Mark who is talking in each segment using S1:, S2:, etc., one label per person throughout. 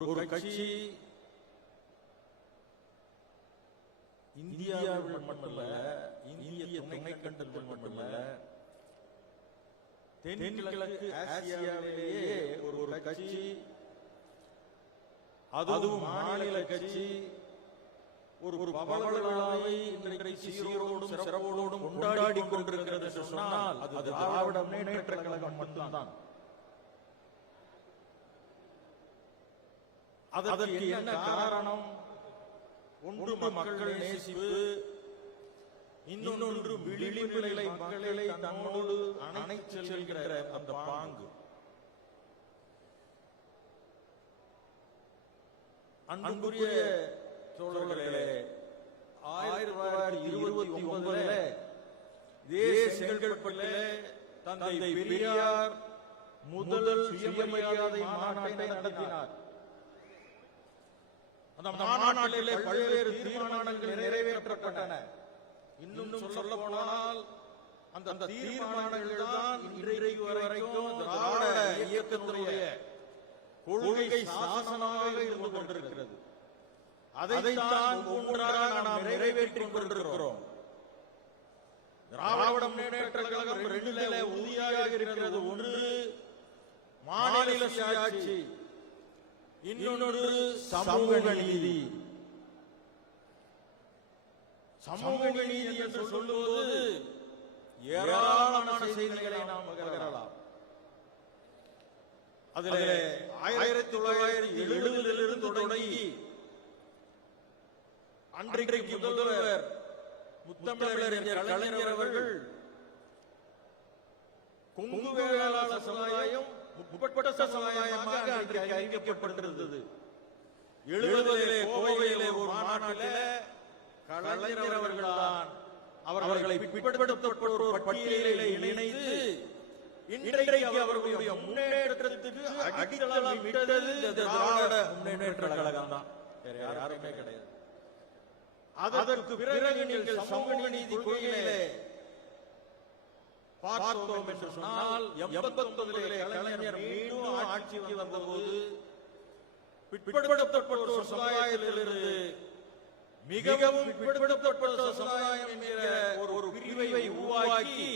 S1: ஒரு கட்சி இந்தியாவில் மட்டுமல்ல இந்திய துணைக்கண்டத்தில் மட்டுமல்ல தென்கிழக்கு ஆசியாவிலேயே ஒரு ஒரு கட்சி அதுவும் மாநில கட்சி ஒரு ஒரு பவள விழாவை இன்றைக்கு சீரோடும் சிறப்போடும் கொண்டாடி கொண்டிருக்கிறது சொன்னால் அது திராவிட முன்னேற்ற கழகம் மட்டும்தான். அதற்கு என்ன காரணம்? ஒன்று மக்கள் நேசிப்பு இன்னொன்று விளிம்பு நிலை மக்களை தன்னோடு அணைத்து செல்கிற அந்த பாங்கு. அன்புரிய தோழர்களே ஆயிரத்தி தொள்ளாயிரத்தி இருபத்தி ஒன்பதுல இதே செங்கல்பட்டிலே தந்தை பெரியார் முதல் சுயமரியாதை மாநாட்டை நடத்தினார். அந்த மாநாட்டிலே பல்வேறு தீர்மானங்கள் நிறைவேற்றப்பட்டன. இன்னும் சொல்ல போனால் அந்த அந்த தீர்மானங்கள் தான் இன்றைக்கு வரைக்கும் திராவிட இயக்கத்தினுடைய கொள்கை சாசனமாக இருந்து கொண்டிருக்கிறது. அதைத்தான் ஒவ்வொன்றாக நாம் நிறைவேற்றிக் கொண்டிருக்கிறோம். திராவிட முன்னேற்ற கழகம் ரெண்டு நிலை உறுதியாக இருக்கிறது. ஒன்று மாநில சுயாட்சி இன்னொன்று சமூக நீதி. சமூக நீதி என்று சொல்லுவது ஏராளமான செய்திகளை நாம் பகிரலாம் அதில் ஆயிரத்தி தொள்ளாயிரத்தி எழுபதிலிருந்து தொடங்கி அன்றைக்கு முதல்வர் முத்தமிழறிஞர் கலைஞர் அவர்கள் கொங்கு சமுதாயம் முற்பட்ட சமுதாயமாக அன்றைக்கு அறிவிக்கப்பட்டிருந்தது. எழுபதிலே கோவையிலே ஒரு மாநாட்டிலே கலைஞர் அவர்கள்தான் அவர்களை பிற்படுத்தப்பட்ட ஒரு பட்டியலிலே இணைந்து இன்றைக்கு அவர்களுடைய முன்னேற்றத்துக்கு அடித்தளம் விட்டது திராவிட முன்னேற்ற கழகம் தான் யாருமே கிடையாது. அதற்கு பிறகு நீங்கள் சமூக நீதி கொள்கையிலே பார்த்தோம் என்று சொன்னால் எண்பத்தொன்பதிலே கலைஞர் மீண்டும் ஆட்சிக்கு வந்தபோது பிற்படுத்தப்பட்ட ஒரு சமுதாயத்திலிருந்து மிகவும் பிற்படுத்தப்பட்ட சமுதாயம் என்கிற ஒரு பிரிவை உருவாக்கி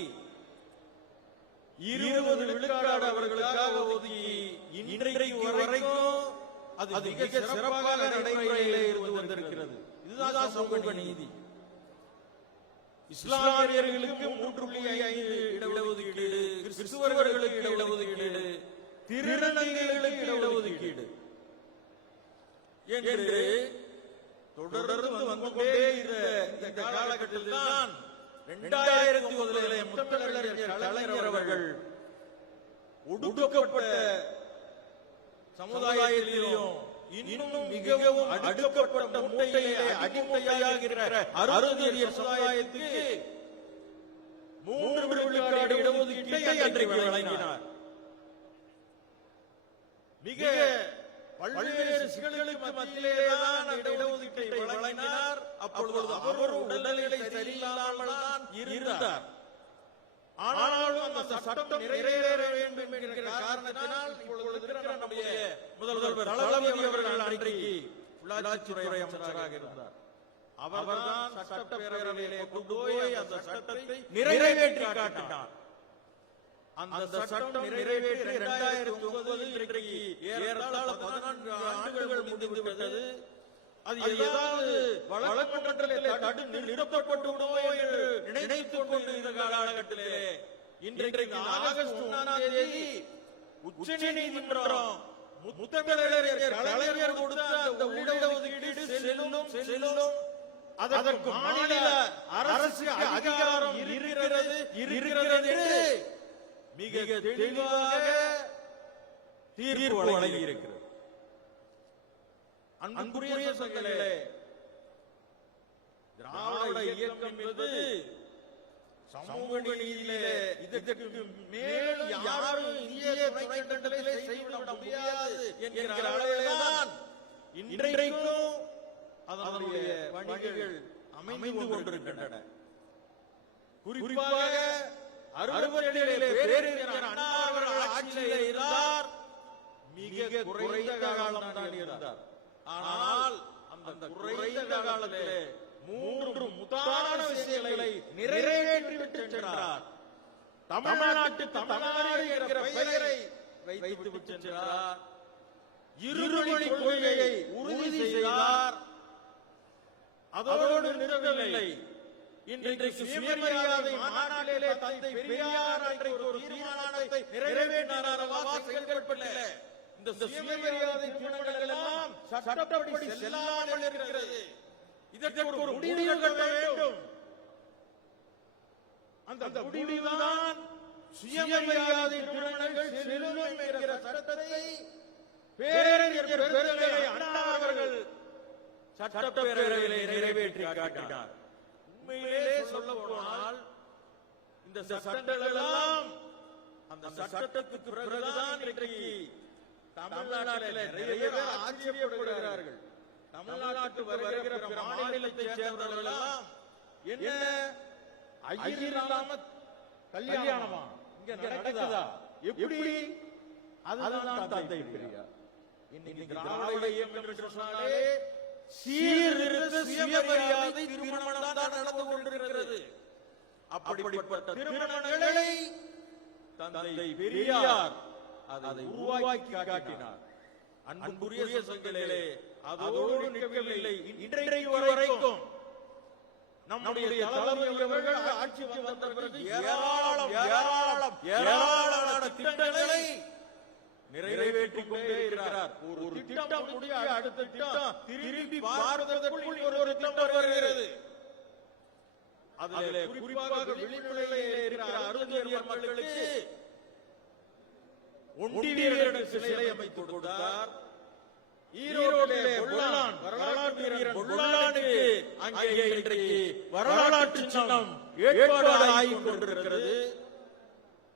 S1: இருபது விழுக்காடு அவர்களுக்காக ஒதுக்கி இன்றைக்கு வரைக்கும் அது மிக சிறப்பாக நடைமுறையிலே இருந்து வந்திருக்கிறது. இதுதான் சமூக நீதி. இஸ்லாமியர்களுக்கு மூன்று புள்ளி ஐந்து கிறிஸ்துவர்களுக்கு இடஒதுக்கீடு திருநங்கைகளுக்கு இடஒதுக்கீடு என்று தொடர்ந்து வந்து கொண்டே இந்த காலகட்டத்தில் தான் இரண்டாயிரத்தி ஒன்பதிலே முத்தமிழர் கலைஞர் அவர்கள் ஒடுக்கப்பட்ட சமுதாயத்திலும் இன்னும் மிகவும் அடுக்கப்பட்ட மூட்டையிலே அடிமையாகிற அருந்தறியர் சமுதாயத்துக்கு இடஒதுக்கீட்டை அன்றைக்கு வழங்கினார். மிக பல்வேறு சிக்கல்களுக்கு மத்தியிலேதான் அந்த இடஒதுக்கீட்டை வழங்கினார். அப்பொழுது அவர் உடல்நிலை சரியில்லாமல் தான் இருந்தார். ஆனாலும் அந்த சட்டம் நிறைவேற வேண்டும் என்கிற காரணத்தினால் இப்பொழுது இருக்கிற நம்முடைய முதல்வர் தளபதி அவர்கள் அன்றைக்கு உள்ளாட்சித்துறை அமைச்சராக இருந்தார். அவர்தான் சட்டப்பேரவையிலே கொண்டு போய் அந்த சட்டத்தை நிறைவேற்றி காட்டினார். அந்த சட்டம் நிறைவேற்றி இரண்டாயிரத்தி ஒன்பதில் இன்றைக்கு ஏறத்தாழ பதினான்கு ஆண்டுகள் முடிந்து விட்டது அது ஏதாவது வழக்கமன்றத்திலே தடுத்து நிறுத்தப்பட்டு விடுமோ என்று நினைத்துக் கொண்டு இந்த காலகட்டத்திலே இன்றைக்கு ஆகஸ்ட் ஒன்றாம் தேதி உச்ச நீதிமன்றம் முத்தமிழறிஞர் கலைஞர் கொடுத்த அந்த இடஒதுக்கீடு செல்லும் செல்லும். அதற்கு மாநில அரசு அதிகாரம் இருக்கிறது இருக்கிறது என்று மிக தெளிவாக தீர்ப்பு வழங்கி இருக்கிறது அன்புரிய சங்களே திராவிட இயக்கம் என்பது சமூக நீதியிலே இதற்கு மேலும் யாரும் இந்திய துணைக்கண்டத்திலே செய்துவிட முடியாது என்கிற அளவில்தான். இன்றைக்கும் அதனுடைய பணிகள் அமைந்து கொண்டிருக்கின்றன குறிப்பாக அறுபடியிலே பேரறிஞர் அண்ணா அவர்கள் ஆட்சியிலே இருந்தார். மிக குறைந்த காலம் தான் இருந்தார். ஆனால் அந்த குறைந்த காலத்திலே மூன்று முத்தான விஷயங்களை நிறைவேற்றிவிட்டு சென்றார். தமிழ்நாட்டு தமிழ்நாடு என்கிற பெயரை வைத்து விட்டு சென்றார். இருமொழி கொள்கையை உறுதி செய்தார். அதோடு நிறுவவில்லை இன்றைக்கு சுயமரியாதை மாநாட்டிலே தந்தை பெரியார் அன்றைக்கு ஒரு தீர்மானத்தை நிறைவேற்றினார் அல்லவா? செங்கல்பட்டில் இந்த சுயமரியாதை திருமணங்கள் எல்லாம் சட்டப்படி செல்லாமல் இருக்கிறது. இதற்கு ஒரு முடிவு கட்ட வேண்டும். அந்த முடிவுதான் சுயமரியாதை திருமணங்கள் செல்லும் என்கிற சட்டத்தை பேரறிஞர் பெருந்தகை அண்ணா அவர்கள் சட்டப்பேரவையிலே நிறைவேற்றி காட்டினார். உண்மையிலே சொல்ல போனால் இந்த சட்டங்கள் எல்லாம் அந்த சட்டத்துக்கு பிறகுதான் இன்றைக்கு தமிழ்நாட்டில் நிறைய பேர் ஆச்சரியப்படுகிறார்கள். தமிழ்நாட்டு வருகிற பிற மாநிலத்தை சேர்ந்தவர்கள் என்ன? ஐயர் கல்யாணமா? இங்க நடக்குதா? எப்படி? அதுதான் தந்தை பெரியார் இன்னைக்கு திராவிட இயக்கம் என்று சொன்னாலே சீ சுயமரியாதை திருமணம் தான் நடந்து கொண்டிருக்கிறது. அப்படிப்பட்ட திருமணங்களை தந்தை பெரியார் அதை உருவாக்கி காட்டினார். அன்புக்குரிய சங்கங்களே அதோடு நிற்கவில்லை. இன்றைக்கு வரைக்கும் நம்முடைய தலைமையவர்கள் ஆட்சிக்கு வந்த பிறகு ஏராளம் ஏராளம் ஏராளமான திட்டங்களை நிறைவேற்றிக் கொண்டே இருக்கிறார். ஒரு திட்டம் முடிய அடுத்த திட்டம் திரும்பி பார்ப்பதற்குள் ஒரு ஒரு திட்டம் வருகிறது. அதிலே குறிப்பாக விழிப்புணர்வில் இருக்கிற அருந்தறிஞர் மக்களுக்கு. ஒண்டி சிலை அமைத்து கொடுத்தார். ஈரோட்டிலே பொல்லான் வரலாற்று வீரன் பொல்லானுக்கு அங்கே இன்றைக்கு வரலாற்று சின்னம் ஏற்பாடு ஆகிக் கொண்டிருக்கிறது.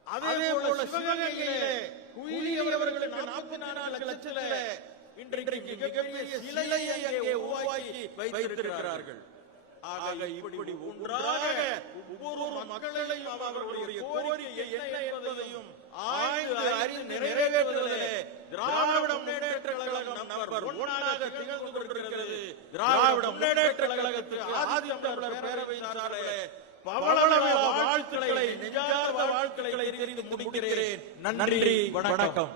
S1: அதே போல சிவகங்கையிலே குயிலியவர்களுக்கு நாற்பத்தி நாலு லட்சத்துல இன்றைக்கு மிகப்பெரிய சிலையை அங்கே உருவாக்கி வைத்திருக்கிறார்கள். ஆக இப்படி ஒன்றாக ஒவ்வொரு மகளையும் அவர்களுடைய கோரிக்கை என்ன என்பதையும் ஆய்ந்து அறிந்து நிறைவேற்றுவதிலே திராவிட முன்னேற்ற கழகம் நம்பர் ஒன்றாக திகழ்ந்து கொண்டிருக்கிறது. திராவிட முன்னேற்ற கழகத்துக்கு ஆதி தமிழர் பேரவை சார்பிலே வாழ்த்துக்களை நெஞ்சார்ந்த வாழ்த்துக்களை தெரிவித்து முடிக்கிறேன். நன்றி வணக்கம்.